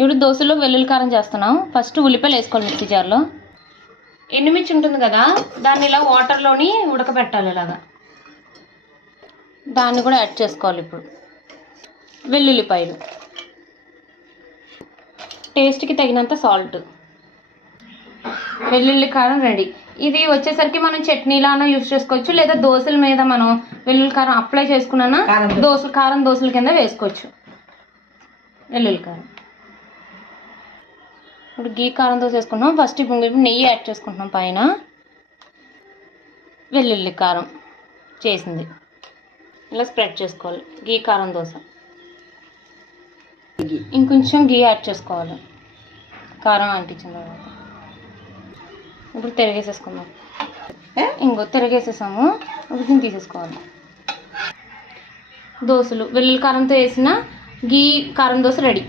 ఇప్పుడు దోశలో వెల్లుల్లి కారం చేస్తున్నాం. ఫస్ట్ ఉల్లిపాయలు వేసుకోవాలి మిక్సీ జార్లో. ఎండుమిర్చి ఉంటుంది కదా, దాన్ని ఇలా వాటర్లోని ఉడకబెట్టాలి. ఇలాగా దాన్ని కూడా యాడ్ చేసుకోవాలి. ఇప్పుడు వెల్లుల్లిపాయలు, టేస్ట్కి తగినంత సాల్ట్, వెల్లుల్లి కారం రెడీ. ఇది వచ్చేసరికి మనం చట్నీలానా యూజ్ చేసుకోవచ్చు, లేదా దోశల మీద మనం వెల్లుల్లి కారం అప్లై చేసుకున్నా కారం దోశల కింద వేసుకోవచ్చు. వెల్లుల్లి కారం. ఇప్పుడు గీ కారం దోశ వేసుకుంటున్నాం. ఫస్ట్ ఇప్పుడు నెయ్యి యాడ్ చేసుకుంటున్నాం పైన. వెల్లుల్లి కారం చేసింది ఇలా స్ప్రెడ్ చేసుకోవాలి. గీ కారం దోశ. ఇంకొంచెం గీ యాడ్ చేసుకోవాలి కారం అంటించిన తర్వాత. ఇప్పుడు తిరిగేసేసుకుందాం. తిరిగేసేసాము. ఇప్పుడు దీన్ని తీసేసుకోవాలి. దోశలు వెల్లుల్లి కారంతో వేసిన గీ కారం దోశ రెడీ.